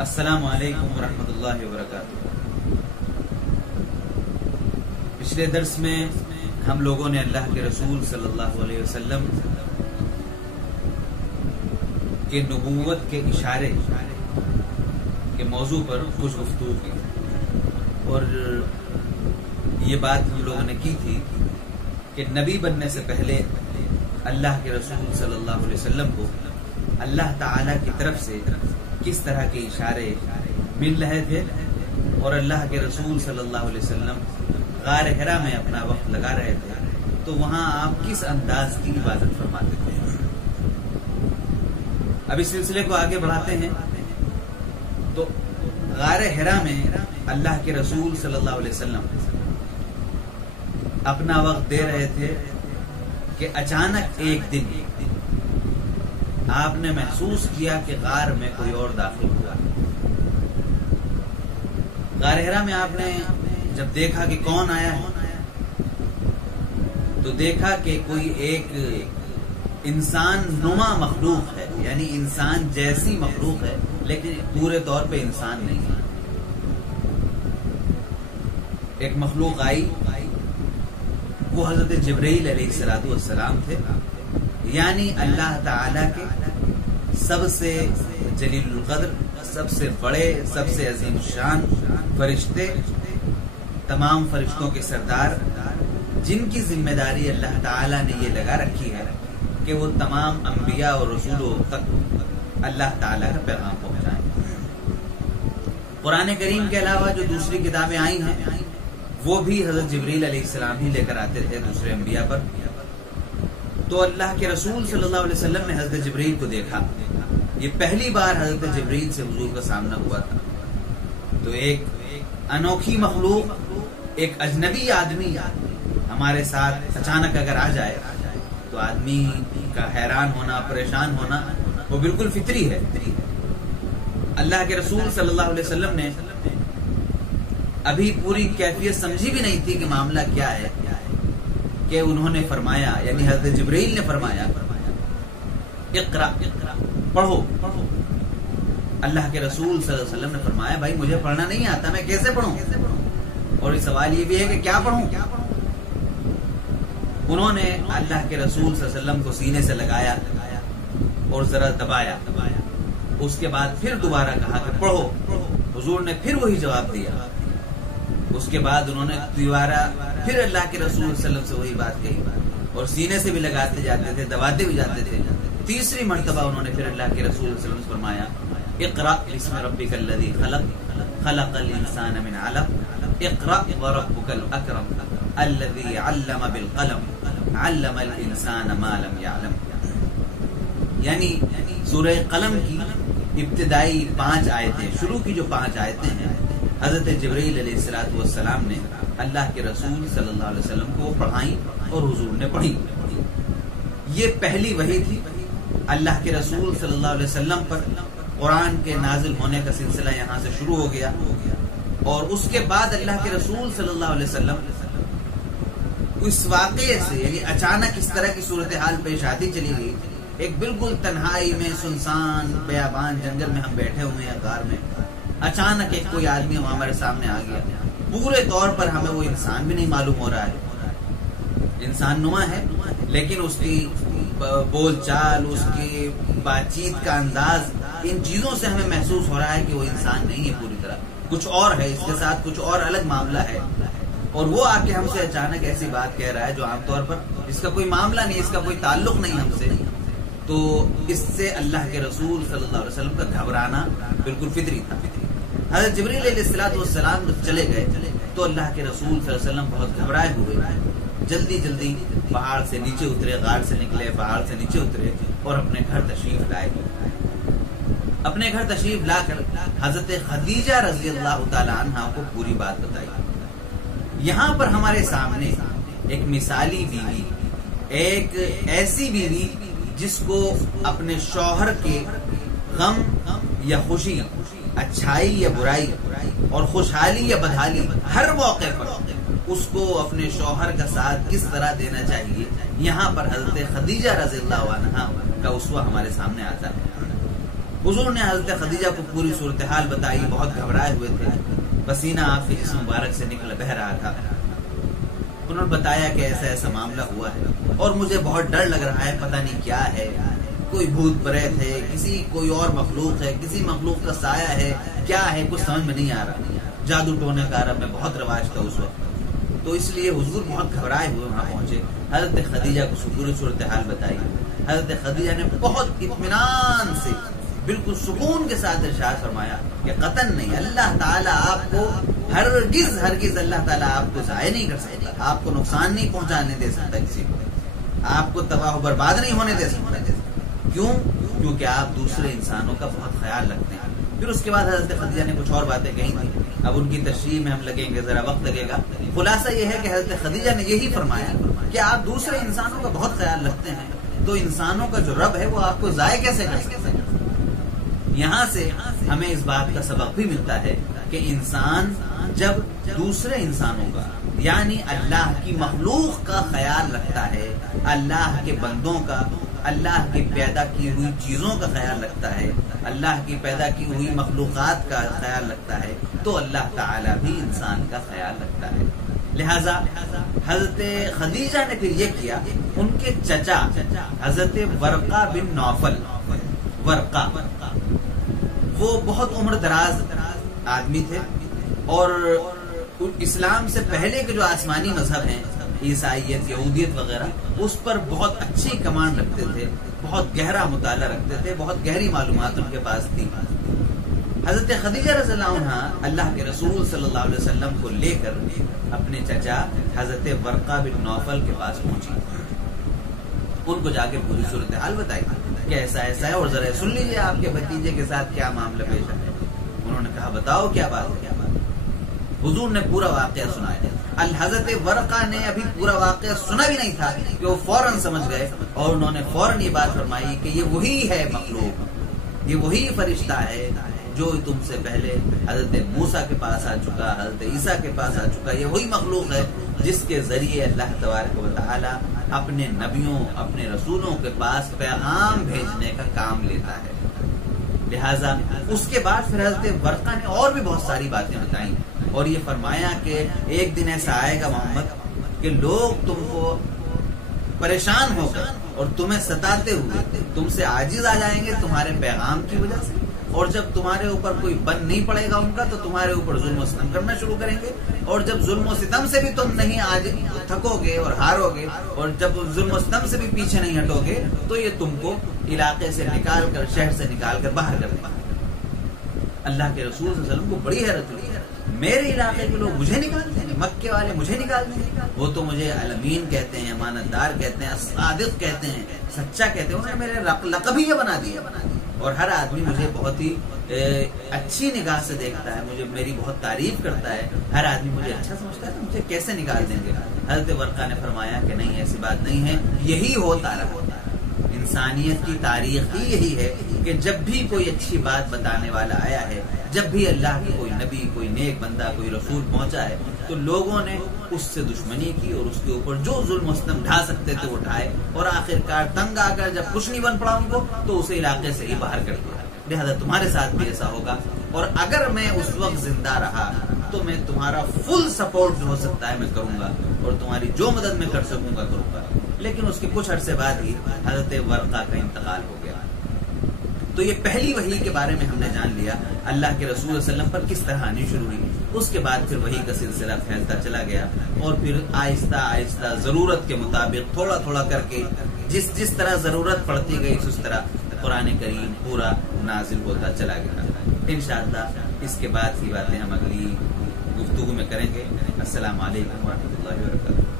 अस्सलामु अलैकुम वरहमतुल्लाहि वबरकातुहू। पिछले दर्स में हम लोगों ने अल्लाह के रसूल सल्लल्लाहु अलैहि वसल्लम के नबूवत के इशारे के मौजू पर कुछ गुफ्तगू की और ये बात हम लोगों ने की थी कि नबी बनने से पहले अल्लाह के रसूल सल्लल्लाहु अलैहि वसल्लम को अल्लाह ताला की तरफ से किस तरह के इशारे मिल रहे थे और अल्लाह के रसूल सल्लल्लाहु अलैहि वसल्लम गार हिरा में अपना वक्त लगा रहे थे तो वहां आप किस अंदाज की इबादत फरमाते थे। अब इस सिलसिले को आगे बढ़ाते हैं तो गार हिरा में अल्लाह के रसूल सल्लल्लाहु अलैहि वसल्लम अपना वक्त दे रहे थे कि अचानक एक दिन आपने महसूस किया कि गार में कोई और दाखिल हुआ। गार हिरा में आपने जब देखा कि कौन आया है तो देखा कि कोई एक इंसान नुमा मखलूक है, यानी इंसान जैसी मखलूक है लेकिन पूरे तौर पे इंसान नहीं है। एक मखलूक आई, वो हजरत जिब्रील अलैहिस्सलाम थे, यानी अल्लाह ताला के सबसे जलीलुल कद्र, सबसे बड़े, सबसे अजीम शान फरिश्ते, तमाम फरिश्तों के सरदार, जिनकी जिम्मेदारी अल्लाह ताला ने ये लगा रखी है कि वो तमाम अंबिया और रसूलों तक अल्लाह ताला का पैगाम पहुंचाएं। कुरान करीम के अलावा जो दूसरी किताबें आई हैं वो भी हजरत जिब्रील अलैहिस्सलाम ही लेकर आते थे दूसरे अंबिया पर। तो अल्लाह के रसूल सल्लल्लाहु अलैहि वसल्लम ने हजरत जिब्रील को देखा। ये पहली बार हजरत जिब्रील से हुजूर का सामना हुआ था। तो एक अनोखी मखलूक, एक अजनबी आदमी हमारे साथ अचानक अगर आ जाए तो आदमी का हैरान होना, परेशान होना वो बिल्कुल फितरी है। अल्लाह के रसूल सल्लल्लाहु अलैहि वसल्लम ने अभी पूरी कैफियत समझी भी नहीं थी कि मामला क्या है कि उन्होंने फरमाया, यानी हज़रत जिब्रील ने फरमाया इक़रा, पढ़ो। अल्लाह के रसूल सल्लल्लाहु अलैहि वसल्लम ने फरमाया भाई मुझे पढ़ना नहीं आता, मैं कैसे पढ़ूं? और ये सवाल ये भी है कि क्या पढ़ूं? उन्होंने अल्लाह के रसूल सल्लल्लाहु अलैहि वसल्लम को सीने से लगाया और जरा दबाया। उसके बाद फिर दोबारा कहा कि पढ़ो। हुजूर ने फिर वही जवाब दिया। उसके बाद उन्होंने दोबारा फिर अल्लाह के रसूल सल्लल्लाहु अलैहि वसल्लम से वही बात कही और सीने से भी लगाते जाते थे, दबाते भी जाते थे। तीसरी मर्तबा उन्होंने फिर अल्लाह के रसूल सल्लल्लाहु अलैहि वसल्लम से फरमाया इक़रा बिस्मि रब्बिकल लज़ी खलक़, खलक़ल इंसान मिन अलक़, इक़रा व रब्बुकल अकरम अल्लज़ी अल्लम बिल क़लम, अल्लमल इंसान मा लम यअलम। यानी सूरह कलम की इब्तिदाई 5 आयतें, शुरू की जो 5 आयतें हैं, हजरत जिब्रील अलैहिस्सलाम ने अल्लाह के रसूल सल्लल्लाहु अलैहि वसल्लम को पढ़ाई और हुजूर ने पढ़ी। ये पहली वही थी। अल्लाह के रसूल सल्लल्लाहु अलैहि वसल्लम पर कुरान के नाजिल होने का सिलसिला यहाँ से शुरू हो गया और उसके बाद अल्लाह के रसूल सल्लल्लाहु अलैहि वसल्लम इस वाक़ये से, यानी अचानक इस तरह की सूरत हाल पेश आती चली गई। एक बिल्कुल तन्हाई में, सुनसान बयाबान जंगल में हम बैठे हुए हैं गार में, अचानक एक कोई आदमी हमारे सामने आ गया। पूरे तौर पर हमें वो इंसान भी नहीं मालूम हो रहा है, इंसान नुमा है लेकिन उसकी बोलचाल, उसकी बातचीत का अंदाज, इन चीजों से हमें महसूस हो रहा है कि वो इंसान नहीं है, पूरी तरह कुछ और है, इसके साथ कुछ और अलग मामला है। और वो आके हमसे अचानक ऐसी बात कह रहा है जो आमतौर पर इसका कोई मामला नहीं, इसका कोई ताल्लुक नहीं हमसे। तो इससे अल्लाह के रसूल सल्लल्लाहु अलैहि वसल्लम का घबराना बिल्कुल फितरी था। हज़रत जिब्रील अलैहिस्सलाम जब चले गए तो अल्लाह के रसूल सल्लल्लाहु अलैहि वसल्लम बहुत घबराए हुए जल्दी जल्दी पहाड़ से नीचे उतरे, गार से निकले, पहाड़ से नीचे उतरे और अपने घर तशरीफ लाए। अपने घर तशरीफ लाकर हज़रत खदीजा रज़ियल्लाहु ताला अन्हा को पूरी बात बताई। यहाँ पर हमारे सामने एक मिसाली बीवी, एक ऐसी बीवी जिसको अपने शौहर के गम या खुशी, अच्छाई या बुराई और खुशहाली या बदहाली, हर मौके पर उसको अपने शौहर का साथ किस तरह देना चाहिए, यहाँ पर हजरत खदीजा रज़ियल्लाहु अन्हा का उस्वा हमारे सामने आता है। हुजूर ने हजरत खदीजा को पूरी सूरत हाल बताई। बहुत घबराए हुए थे, पसीना आपके जिस्म मुबारक से निकल बह रहा था। उन्होंने बताया कि ऐसा ऐसा मामला हुआ है और मुझे बहुत डर लग रहा है, पता नहीं क्या है, कोई भूत प्रेत है, कोई और मखलूक है, किसी मखलूक का साया है, क्या है, कुछ समझ में नहीं आ रहा। जादू टोने का अरब में बहुत रिवाज था उस वक्त, तो इसलिए हुजूर बहुत घबराए हुए वहां पहुंचे। हजरत खदीजा को पूरी सूरत हाल बताई। हजरत खदीजा ने बहुत इत्मीनान से, बिल्कुल सुकून के साथ इरशाद फरमाया कि कतन नहीं, अल्लाह ताला आपको हरगिज अल्लाह ताला आपको ज़ाया नहीं कर सकता, आपको नुकसान नहीं पहुंचाने दे सकता, किसी को आपको तबाह बर्बाद नहीं होने दे सकता। क्यों? क्योंकि आप दूसरे इंसानों का बहुत ख्याल रखते हैं। फिर उसके बाद हजरत खदीजा ने कुछ और बातें कही थी, अब उनकी तशरीह में हम लगेंगे, जरा वक्त लगेगा। खुलासा यह है कि हजरत खदीजा ने यही फरमाया कि आप दूसरे इंसानों का बहुत ख्याल रखते हैं, तो इंसानों का जो रब है वो आपको ज़ाया कैसे कर सकते हैं। यहाँ से हमें इस बात का सबक भी मिलता है कि इंसान जब दूसरे इंसानों का यानी अल्लाह की मखलूक का ख्याल रखता है, अल्लाह के बंदों का, अल्लाह की पैदा की हुई चीजों का ख्याल रखता है, अल्लाह की पैदा की हुई मखलूकात का ख्याल रखता है, तो अल्लाह ताला भी इंसान का ख्याल रखता है। लिहाजा हजरत खदीजा ने फिर ये किया, उनके चचा हजरत वर्का बिन नौफल, वर्का वो बहुत उम्र दराज आदमी थे और इस्लाम से पहले के जो आसमानी मजहब हैं, ईसाईयत, यहूदियत वगैरह, उस पर बहुत अच्छी कमांड रखते थे, बहुत गहरा मुताला रखते थे, बहुत गहरी मालूमात उनके पास थी। हजरत खदीजा रज़ियल्लाहु अन्हा अल्लाह के रसूल सल्लल्लाहु अलैहि वसल्लम को लेकर अपने चचा हजरत वर्का बिन नौफल के पास पहुंची। उनको जाके पूरी सूरत हाल बताई कि ऐसा ऐसा है और जरा सुन लीजिए आपके भतीजे के साथ क्या मामला पेश है। उन्होंने कहा बताओ क्या बात है। हुजूर ने पूरा वाकया सुनाया। हजरत वर्का ने अभी पूरा वाकया सुना भी नहीं था कि वो फौरन समझ गए और उन्होंने फौरन ये बात फरमाई कि ये वही है मखलूक, ये वही फरिश्ता है जो तुमसे पहले हजरत मूसा के पास आ चुका, हजरत ईसा के पास आ चुका, ये वही मखलूक है जिसके जरिए अल्लाह तबारक व तआला अपने नबियों, अपने रसूलों के पास पैगाम भेजने का काम लेता है। लिहाजा उसके बाद फिर हजरत वर्का ने और भी बहुत सारी बातें बताई और ये फरमाया कि एक दिन ऐसा आएगा मोहम्मद कि लोग तुमको परेशान होकर और तुम्हें सताते हुए तुमसे आजिज आ जाएंगे तुम्हारे पैगाम की वजह से, और जब तुम्हारे ऊपर कोई बन नहीं पड़ेगा उनका तो तुम्हारे ऊपर जुल्म सितम करना शुरू करेंगे, और जब जुल्म सितम से भी तुम नहीं आज थकोगे और हारोगे, और जब जुल्म सितम से भी पीछे नहीं हटोगे तो ये तुमको इलाके से निकाल कर, शहर से निकाल कर बाहर कर देंगे। अल्लाह के रसूल सल्लल्लाहु अलैहि वसल्लम को बड़ी हैरत हुई, मेरे इलाके के लोग मुझे निकाल देंगे, मक्के वाले मुझे निकाल देंगे, वो तो मुझे अलमीन कहते हैं, अमानतदार कहते हैं, सादिक कहते हैं, सच्चा कहते हैं, उन्होंने मेरे लक़ब ही बना दिया और हर आदमी मुझे बहुत ही अच्छी निगाह से देखता है, मुझे मेरी बहुत तारीफ करता है, हर आदमी मुझे अच्छा समझता है, तो मुझे कैसे निकाल देंगे। हज़रत वर्का ने फरमाया कि नहीं, ऐसी बात नहीं है, यही होता रहा। इंसानियत की तारीख ही यही है कि जब भी कोई अच्छी बात बताने वाला आया है, जब भी अल्लाह की कोई नबी, कोई नेक बंदा, कोई रसूल पहुंचा है, तो लोगों ने उससे दुश्मनी की और उसके ऊपर जो जुल्म सितम ढा सकते थे वो ढाए, और आखिरकार तंग आकर जब कुछ नहीं बन पड़ा उनको तो उसे इलाके से ही बाहर कर दिया। लिहाजा तुम्हारे साथ भी ऐसा होगा, और अगर मैं उस वक्त जिंदा रहा तो मैं तुम्हारा फुल सपोर्ट जो हो सकता है मैं करूंगा, और तुम्हारी जो मदद मैं कर सकूंगा करूंगा। लेकिन उसके कुछ अरसे बाद ही हजरत वर्का का इंतकाल हो गया। तो ये पहली वही के बारे में हमने जान लिया, अल्लाह के रसूल सल्लल्लाहु अलैहि वसल्लम पर किस तरह आनी शुरू हुई। उसके बाद फिर वही का सिलसिला फैलता चला गया, और फिर आहिस्ता आहिस्ता जरूरत के मुताबिक थोड़ा थोड़ा करके जिस जिस तरह जरूरत पड़ती गई उस तरह कुरान करीम पूरा नाजिल होता चला गया। इंशाअल्लाह इसके बाद की बातें हम अगली गुफ्तगू में करेंगे। अस्सलाम वालेकुम व रहमतुल्लाहि व बरकातुहू।